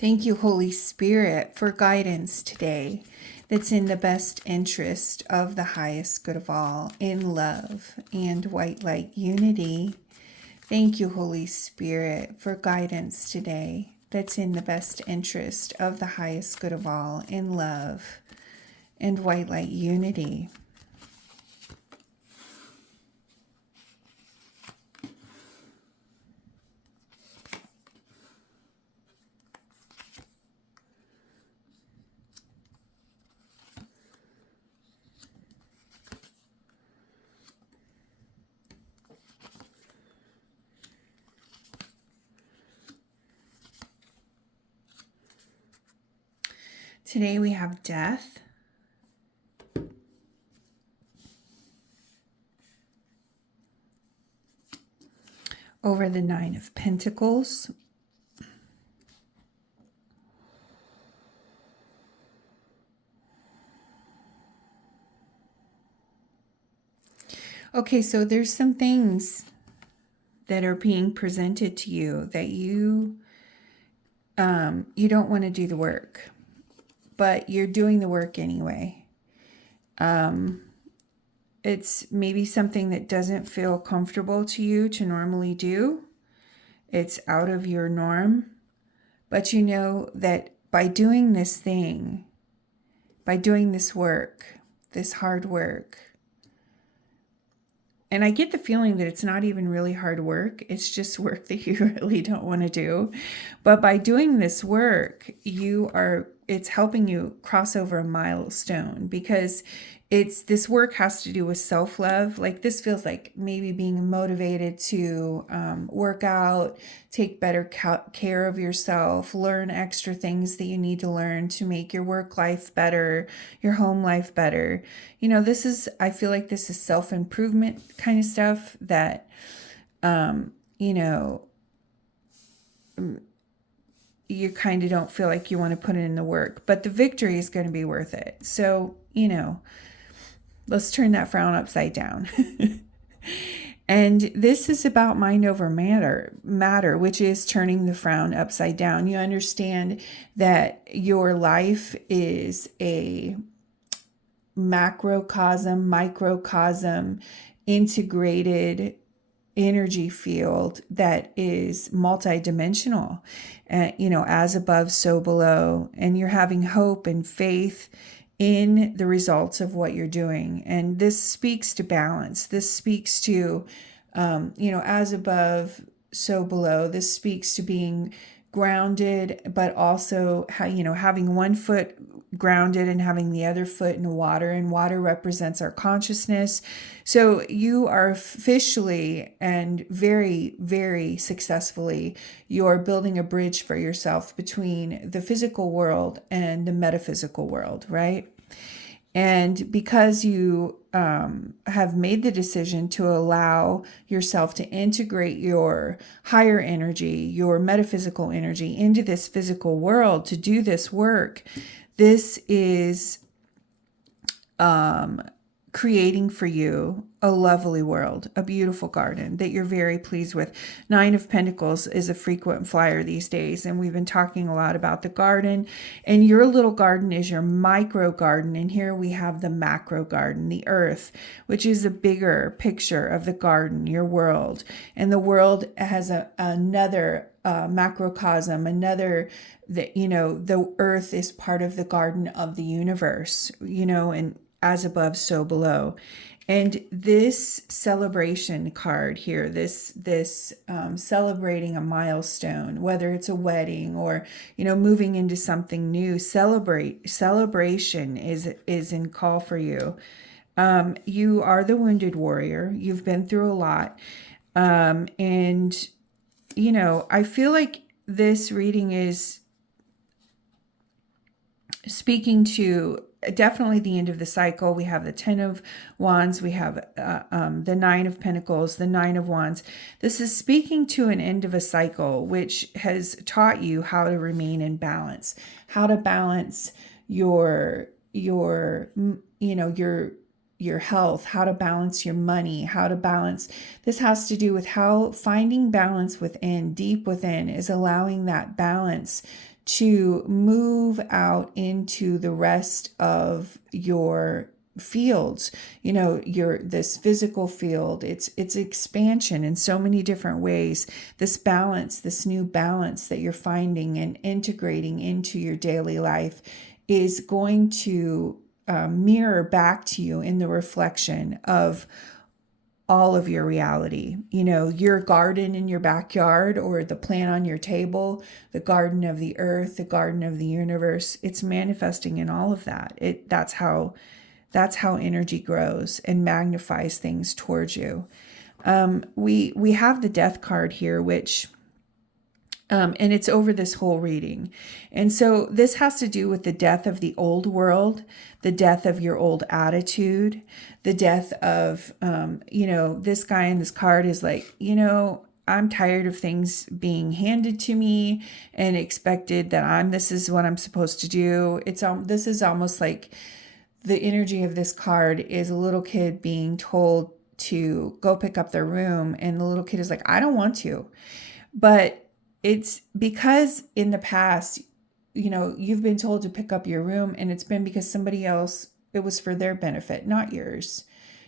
Thank you, Holy Spirit, for guidance today that's in the best interest of the highest good of all, in love and white light unity. Thank you, Holy Spirit, for guidance today that's in the best interest of the highest good of all, in love and white light unity. Today we have death. Over the Nine of Pentacles. Okay, so there's some things that are being presented to you that you don't want to do the work, but you're doing the work anyway. It's maybe something that doesn't feel comfortable to you to normally do. It's out of your norm, but you know that by doing this thing, by doing this work, this hard work, and I get the feeling that it's not even really hard work. It's just work that you really don't want to do. But by doing this work, it's helping you cross over a milestone, because this work has to do with self-love. Like, this feels like maybe being motivated to work out, take better care of yourself, learn extra things that you need to learn to make your work life better, your home life better. I feel like this is self-improvement kind of stuff that, you kind of don't feel like you want to put in the work, but the victory is going to be worth it. So, let's turn that frown upside down. And this is about mind over matter, which is turning the frown upside down. You understand that your life is a macrocosm, microcosm, integrated energy field that is multidimensional, as above, so below. And you're having hope and faith in the results of what you're doing. And this speaks to balance. This speaks to, as above, so below. This speaks to being grounded, but also, having one foot grounded and having the other foot in water, and water represents our consciousness. So you are officially and very, very successfully, you're building a bridge for yourself between the physical world and the metaphysical world, right? And because you have made the decision to allow yourself to integrate your higher energy, your metaphysical energy into this physical world to do this work, this is creating for you a lovely world, a beautiful garden that you're very pleased with. Nine of Pentacles is a frequent flyer these days, and we've been talking a lot about the garden. And your little garden is your micro garden, and here we have the macro garden, the earth, which is a bigger picture of the garden, your world. And the world has another macrocosm, the earth is part of the garden of the universe, and as above, so below. And this celebration card here, this celebrating a milestone, whether it's a wedding or, moving into something new, celebration is in call for you. You are the wounded warrior. You've been through a lot. And, I feel like this reading is speaking to definitely the end of the cycle. We have the 10 of Wands. We have the 9 of Pentacles, the 9 of Wands. This is speaking to an end of a cycle, which has taught you how to remain in balance, how to balance your health, how to balance your money, how to balance. This has to do with how finding balance within, deep within, is allowing that balance to move out into the rest of your fields, your this physical field. It's expansion in so many different ways. This balance, this new balance that you're finding and integrating into your daily life is going to mirror back to you in the reflection of all of your reality. Your garden in your backyard, or the plant on your table, the garden of the earth, the garden of the universe. It's manifesting in all of that. That's how energy grows and magnifies things towards you. We have the death card here, which and it's over this whole reading. And so this has to do with the death of the old world, the death of your old attitude, the death of, this guy in this card is like, I'm tired of things being handed to me and expected that this is what I'm supposed to do. This is almost like the energy of this card is a little kid being told to go pick up their room. And the little kid is like, I don't want to. But it's because in the past, you've been told to pick up your room, and it's been because somebody else, it was for their benefit, not yours.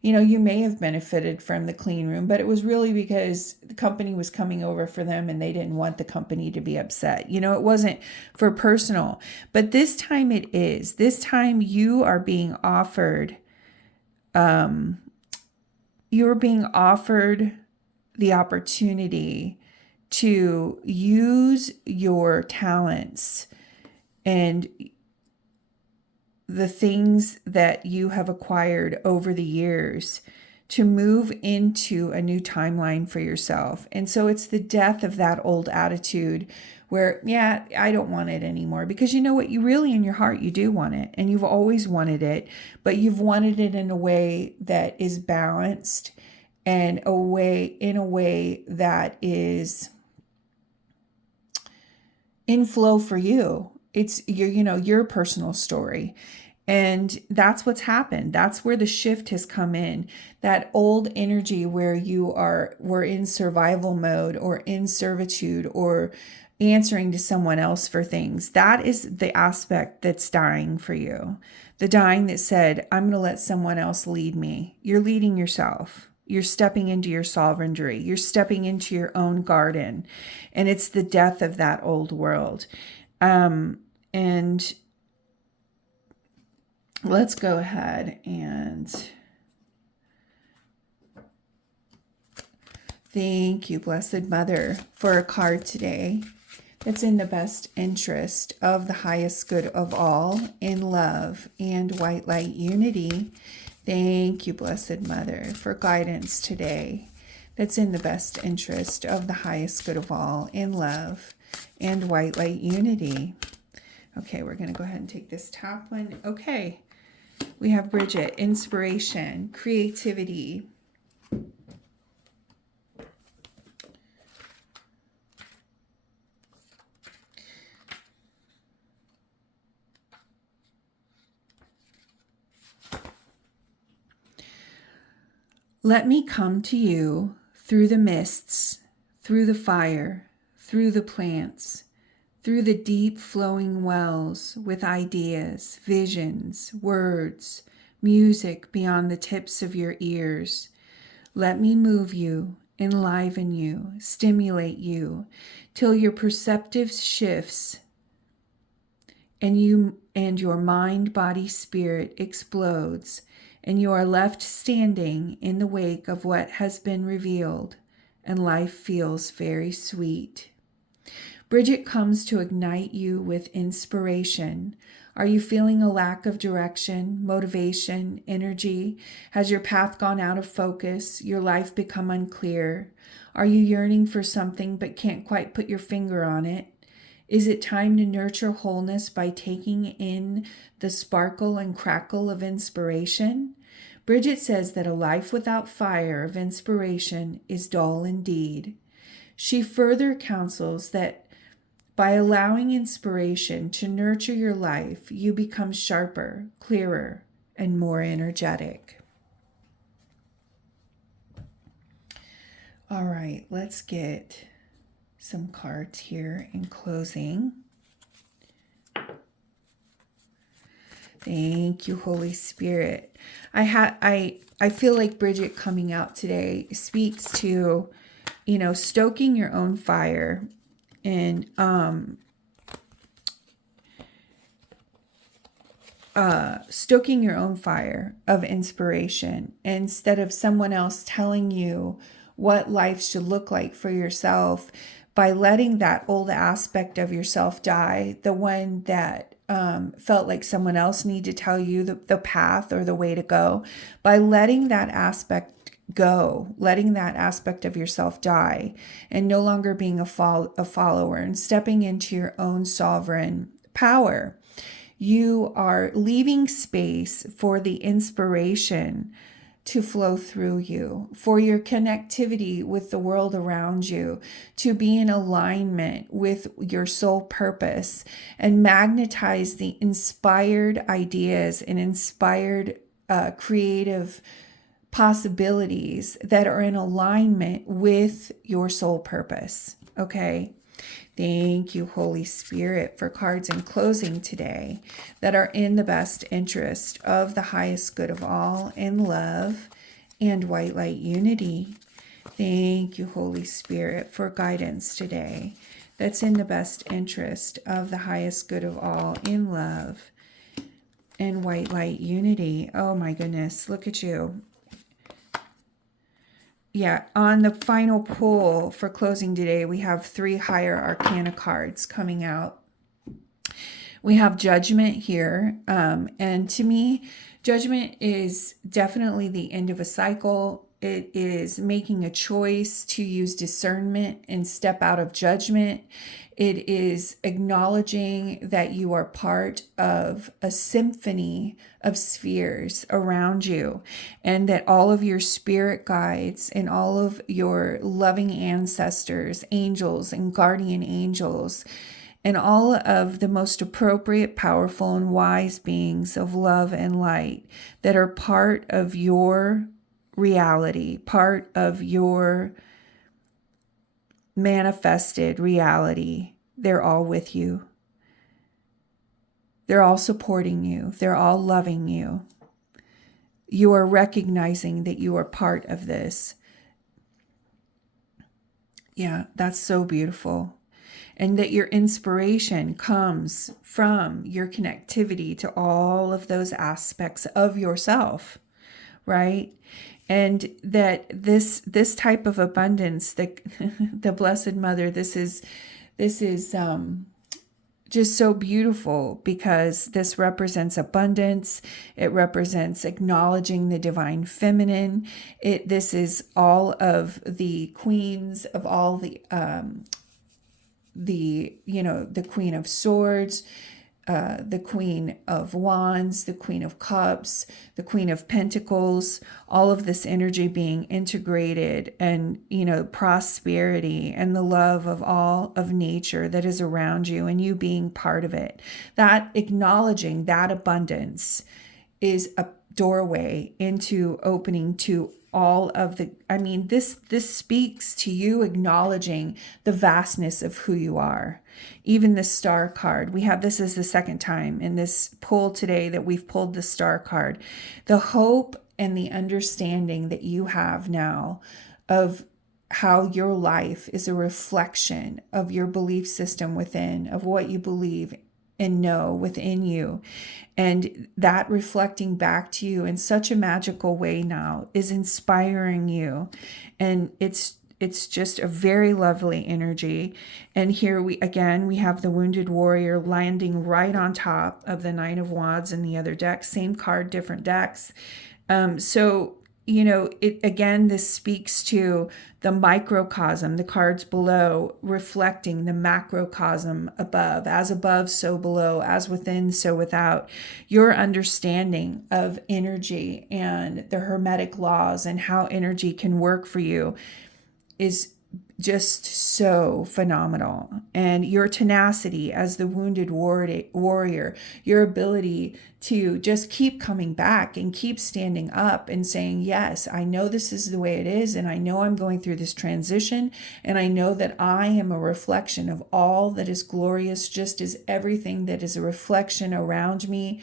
You may have benefited from the clean room, but it was really because the company was coming over for them and they didn't want the company to be upset. It wasn't for personal. But this time it is. This time you are being offered, you're being offered the opportunity to use your talents and the things that you have acquired over the years to move into a new timeline for yourself. And so it's the death of that old attitude where, I don't want it anymore. Because you know what? You really, in your heart, you do want it. And you've always wanted it. But you've wanted it in a way that is balanced and in a way that is in flow for you. It's your personal story. And that's what's happened. That's where the shift has come in. That old energy where we're in survival mode or in servitude or answering to someone else for things. That is the aspect that's dying for you. The dying that said, I'm going to let someone else lead me. You're leading yourself. You're stepping into your sovereignty. You're stepping into your own garden. And it's the death of that old world. And let's go ahead and thank you, Blessed Mother, for a card today that's in the best interest of the highest good of all, in love and white light unity. Thank you, Blessed Mother, for guidance today that's in the best interest of the highest good of all, in love and white light unity. Okay, we're going to go ahead and take this top one. Okay, we have Bridget, inspiration, creativity. Let me come to you through the mists, through the fire, through the plants, through the deep flowing wells with ideas, visions, words, music beyond the tips of your ears. Let me move you, enliven you, stimulate you, till your perceptive shifts and your mind, body, spirit explodes, and you are left standing in the wake of what has been revealed, and life feels very sweet. Bridget comes to ignite you with inspiration. Are you feeling a lack of direction, motivation, energy? Has your path gone out of focus, your life become unclear? Are you yearning for something but can't quite put your finger on it? Is it time to nurture wholeness by taking in the sparkle and crackle of inspiration? Bridget says that a life without fire of inspiration is dull indeed. She further counsels that by allowing inspiration to nurture your life, you become sharper, clearer, and more energetic. All right, let's get some cards here in closing. Thank you, Holy Spirit. I feel like Bridget coming out today speaks to, stoking your own fire and stoking your own fire of inspiration instead of someone else telling you what life should look like for yourself, by letting that old aspect of yourself die, the one that felt like someone else needed to tell you the path or the way to go. By letting that aspect go, letting that aspect of yourself die, and no longer being a follower, and stepping into your own sovereign power, you are leaving space for the inspiration to flow through you, for your connectivity with the world around you to be in alignment with your soul purpose, and magnetize the inspired ideas and inspired creative possibilities that are in alignment with your soul purpose. Okay. Thank you, Holy Spirit, for cards in closing today that are in the best interest of the highest good of all, in love and white light unity. Thank you, Holy Spirit, for guidance today that's in the best interest of the highest good of all, in love and white light unity. Oh my goodness, look at you. Yeah, on the final pull for closing today, we have 3 higher arcana cards coming out. We have Judgment here. And to me, Judgment is definitely the end of a cycle. It is making a choice to use discernment and step out of judgment. It is acknowledging that you are part of a symphony of spheres around you, and that all of your spirit guides and all of your loving ancestors, angels and guardian angels, and all of the most appropriate, powerful, and wise beings of love and light that are part of your reality, part of your manifested reality, they're all with you. They're all supporting you. They're all loving you. You are recognizing that you are part of this. Yeah, that's so beautiful. And that your inspiration comes from your connectivity to all of those aspects of yourself, right? And that this type of abundance, that the Blessed Mother, this is just so beautiful, because this represents abundance. It represents acknowledging the divine feminine. This is all of the queens of all the Queen of Swords, the Queen of Wands, the Queen of Cups, the Queen of Pentacles, all of this energy being integrated, and, prosperity and the love of all of nature that is around you, and you being part of it. That acknowledging that abundance is a doorway into opening to all of this speaks to you acknowledging the vastness of who you are. Even the Star card, we have this as the second time in this pull today that we've pulled the Star card. The hope and the understanding that you have now of how your life is a reflection of your belief system within, of what you believe and know within you, and that reflecting back to you in such a magical way now is inspiring you. And it's just a very lovely energy. And here we have the Wounded Warrior landing right on top of the Nine of Wands in the other deck. Same card, different decks. This speaks to the microcosm, the cards below reflecting the macrocosm above. As above, so below. As within, so without. Your understanding of energy and the Hermetic laws and how energy can work for you is just so phenomenal. And your tenacity as the Wounded Warrior, your ability to just keep coming back and keep standing up and saying, yes, I know this is the way it is, and I know I'm going through this transition, and I know that I am a reflection of all that is glorious, just as everything that is a reflection around me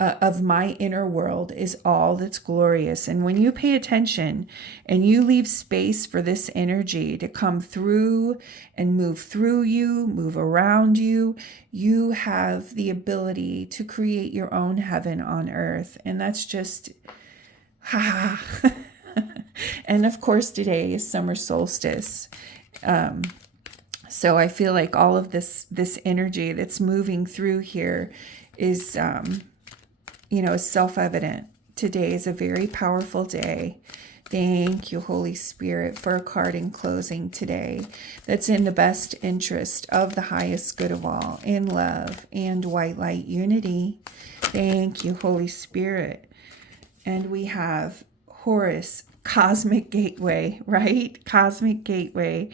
of my inner world is all that's glorious. And when you pay attention and you leave space for this energy to come through and move through you, move around you, you have the ability to create your own heaven on earth. And that's just, ha. And of course, today is summer solstice. So I feel like all of this energy that's moving through here is, is self-evident. Today is a very powerful day. Thank you, Holy Spirit, for a card in closing today that's in the best interest of the highest good of all, in love and white light unity. Thank you, Holy Spirit. And we have Horus, Cosmic Gateway, right? Cosmic Gateway.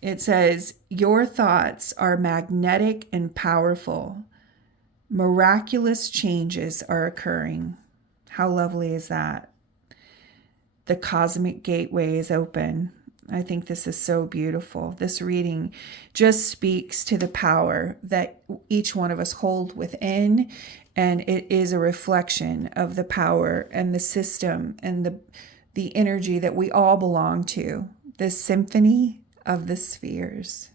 It says, your thoughts are magnetic and powerful. Miraculous changes are occurring. How lovely is that? The cosmic gateway is open. I think this is so beautiful. This reading just speaks to the power that each one of us hold within, and it is a reflection of the power and the system and the energy that we all belong to, the symphony of the spheres.